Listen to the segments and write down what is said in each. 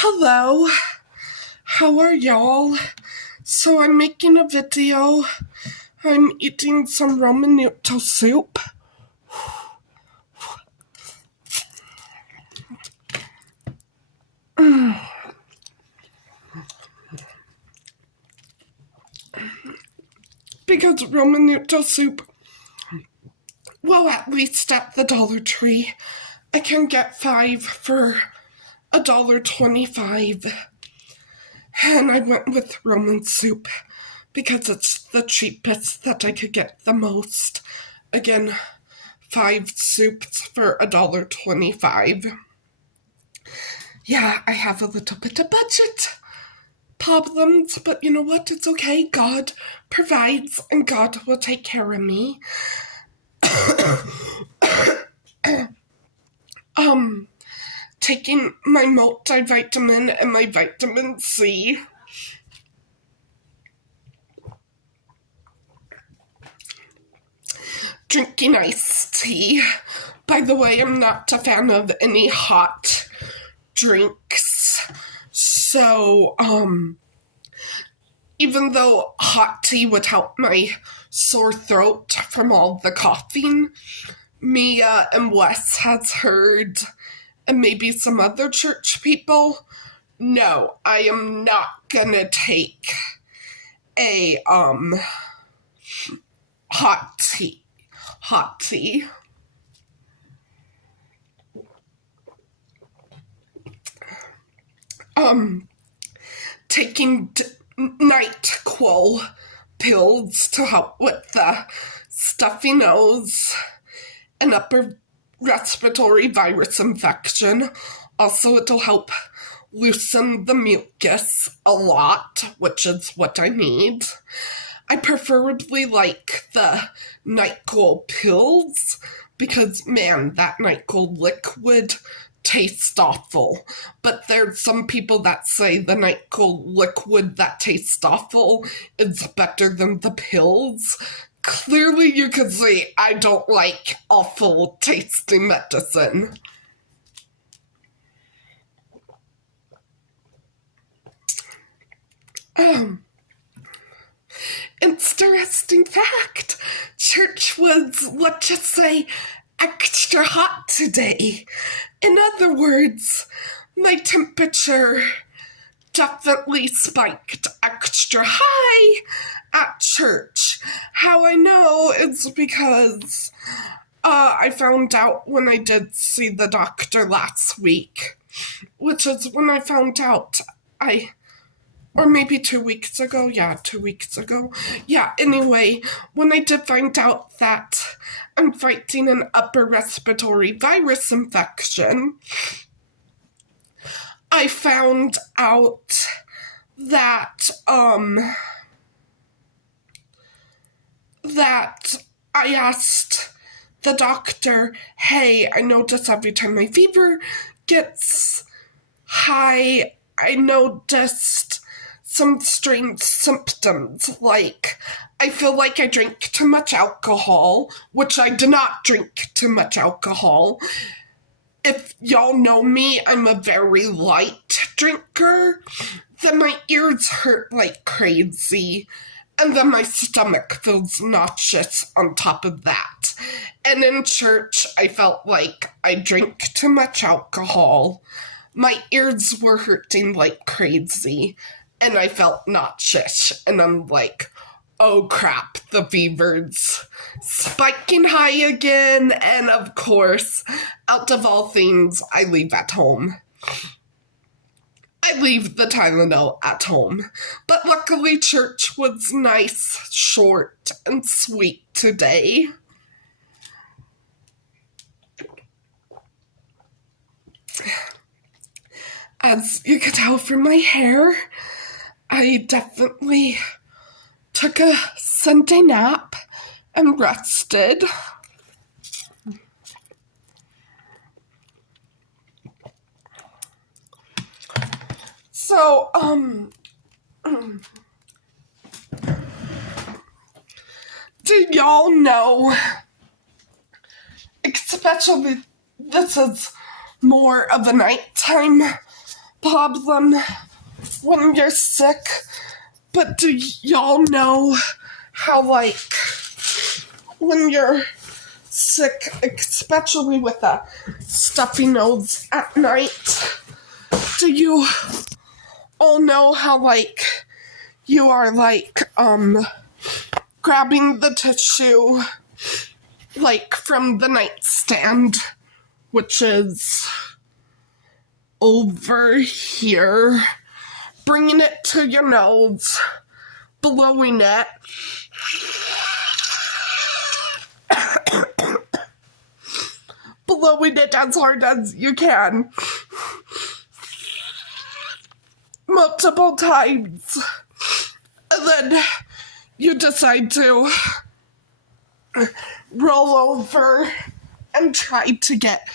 Hello, how are y'all? So I'm making a video. I'm eating some Roman noodle soup. Because Roman noodle soup, well, at least at the Dollar Tree, I can get 5 for $1.25. And I went with Roman soup because it's the cheapest that I could get the most. Again, 5 soups for $1.25. Yeah, I have a little bit of budget problems, but you know what? It's okay. God provides and God will take care of me. Taking my multivitamin and my vitamin C. Drinking iced tea. By the way, I'm not a fan of any hot drinks. So, even though hot tea would help my sore throat from all the coughing, Mia and Wes has heard, and maybe some other church people, no, I am not gonna take a, hot tea. Taking NyQuil pills to help with the stuffy nose and upper respiratory virus infection. Also, it'll help loosen the mucus a lot, which is what I need. I preferably like the NyQuil pills because, man, that NyQuil liquid tastes awful. But there's some people that say the NyQuil liquid that tastes awful is better than the pills. Clearly you can see I don't like awful tasting medicine. Interesting fact. Church was, let's just say, extra hot today. In other words, my temperature definitely spiked extra high at church. How I know is because I found out when I did see the doctor last week, which is when I found out or maybe 2 weeks ago. Yeah, 2 weeks ago. Yeah, anyway, when I did find out that I'm fighting an upper respiratory virus infection, I found out that I asked the doctor, hey, I notice every time my fever gets high, I noticed some strange symptoms, like I feel like I drink too much alcohol, which I do not drink too much alcohol. If y'all know me, I'm a very light drinker. Then my ears hurt like crazy, and then my stomach feels nauseous on top of that. And in church, I felt like I drank too much alcohol. My ears were hurting like crazy, and I felt nauseous, and I'm like, oh crap, the fever's spiking high again, and of course, out of all things, I leave at home. I leave the Tylenol at home. But luckily, church was nice, short, and sweet today. As you can tell from my hair, I definitely took a Sunday nap and rested. So, did y'all know, especially this is more of a nighttime problem when you're sick, but do y'all know how, like, when you're sick, especially with a stuffy nose at night, do you all know how, like, you are, like, grabbing the tissue, like, from the nightstand, which is over here, bringing it to your nose, blowing it, blowing it as hard as you can, multiple times, and then you decide to roll over and try to get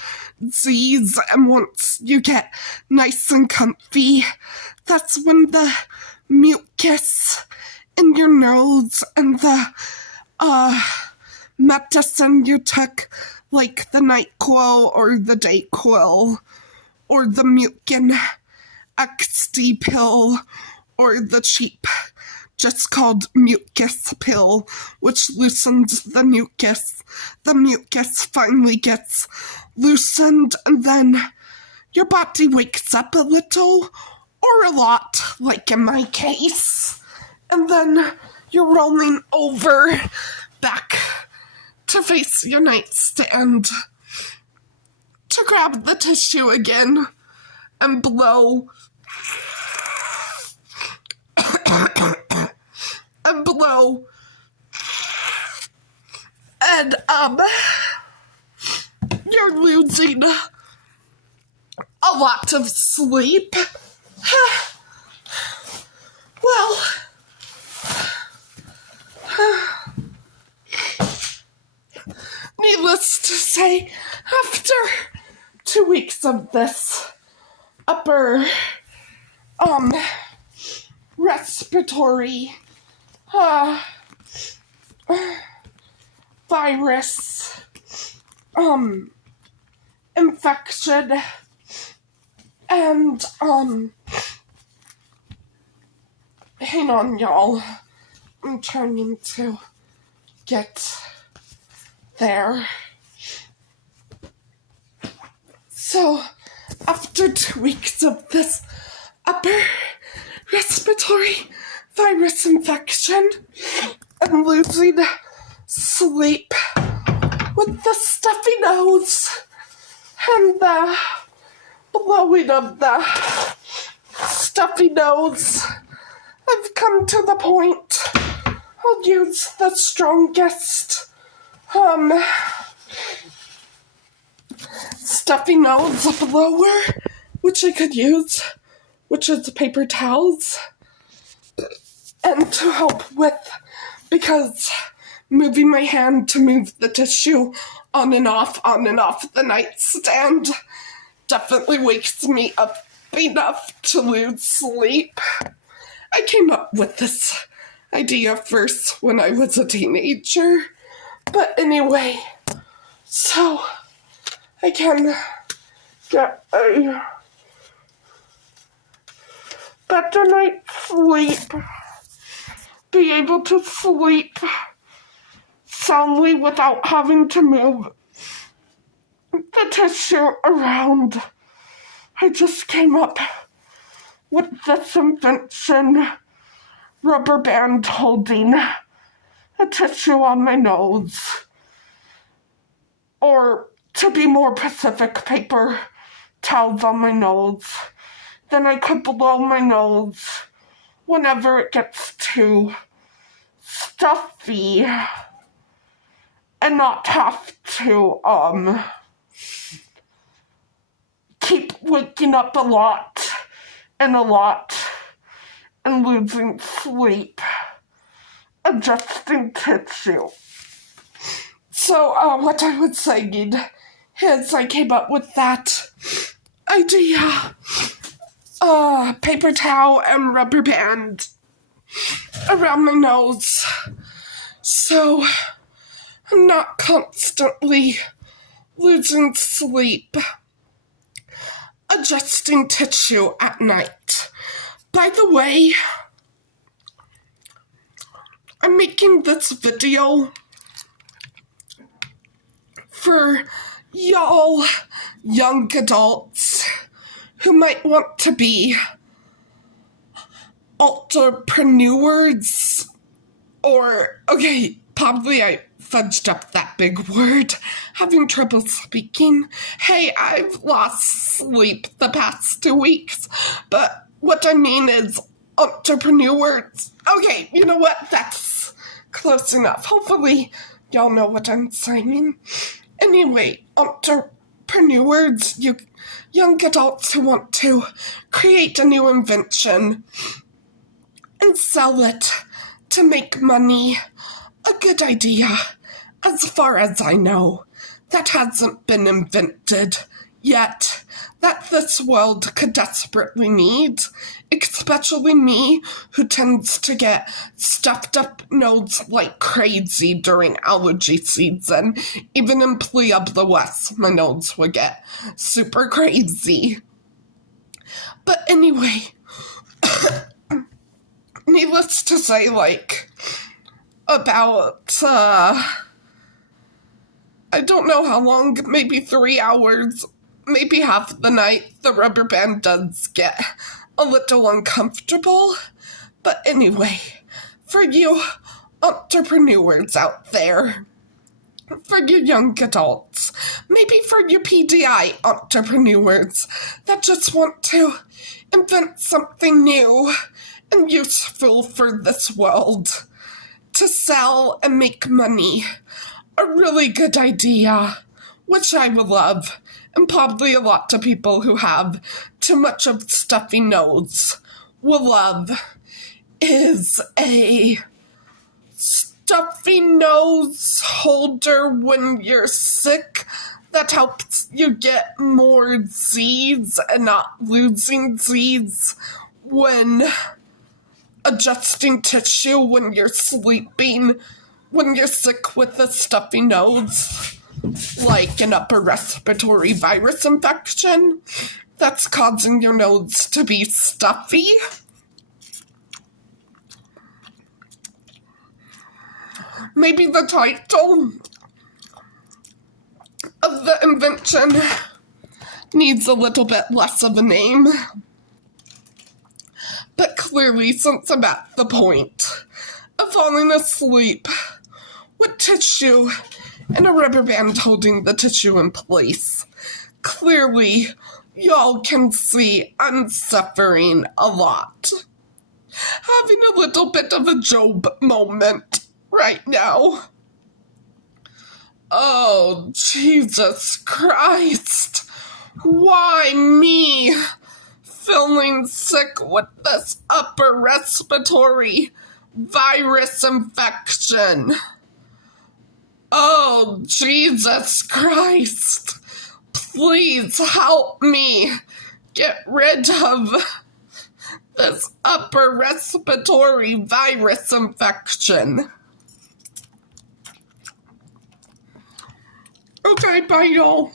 Z's, and once you get nice and comfy, that's when the mucus in your nose and the medicine you took, like the NyQuil or the DayQuil or the Mucin XD pill or the cheap just called mucus pill, which loosens the mucus. The mucus finally gets loosened, and then your body wakes up a little or a lot, like in my case, and then you're rolling over back to face your nightstand to grab the tissue again and blow and blow, and you're losing a lot of sleep. Well, needless to say, after 2 weeks of this upper respiratory virus infection, and hang on, y'all, I'm trying to get there. So after 2 weeks of this upper respiratory virus infection and losing sleep with the stuffy nose and the blowing of the stuffy nose, I've come to the point I'll use the strongest stuffy nose blower which I could use, which is paper towels, and to help with, because moving my hand to move the tissue on and off the nightstand definitely wakes me up enough to lose sleep. I came up with this idea first when I was a teenager, but anyway, so I can get a better night's sleep, be able to sleep soundly without having to move the tissue around. I just came up with this invention, rubber band holding a tissue on my nose, or to be more specific, paper towels on my nose. Then I could blow my nose whenever it gets too stuffy and not have to keep waking up a lot and losing sleep, adjusting tissue. So what I was saying is I came up with that idea, paper towel and rubber band around my nose, so I'm not constantly losing sleep. adjusting tissue at night. By the way, I'm making this video for y'all young adults who might want to be entrepreneurs, or, okay, probably I fudged up that big word, having trouble speaking. Hey, I've lost sleep the past 2 weeks, but what I mean is entrepreneurs. Okay, you know what? That's close enough. Hopefully, y'all know what I'm saying. Anyway, entrepreneurs, you young adults who want to create a new invention and sell it to make money. A good idea. As far as I know, that hasn't been invented yet, that this world could desperately need, especially me, who tends to get stuffed up nose like crazy during allergy season. Even in Plea of the West, my nose would get super crazy. But anyway, needless to say, about, I don't know how long, maybe 3 hours, maybe half the night, the rubber band does get a little uncomfortable. But anyway, for you entrepreneurs out there, for you young adults, maybe for you PDI entrepreneurs that just want to invent something new and useful for this world to sell and make money, a really good idea, which I would love, and probably a lot of people who have too much of stuffy nose will love, is a stuffy nose holder when you're sick that helps you get more Z's and not losing Z's when adjusting tissue when you're sleeping, when you're sick with a stuffy nose, like an upper respiratory virus infection that's causing your nose to be stuffy. Maybe the title of the invention needs a little bit less of a name. But clearly, since I'm at the point of falling asleep with tissue and a rubber band holding the tissue in place, clearly y'all can see I'm suffering a lot. Having a little bit of a Job moment right now. Oh, Jesus Christ. Why me? Feeling sick with this upper respiratory virus infection. Oh, Jesus Christ. Please help me get rid of this upper respiratory virus infection. Okay, bye, y'all.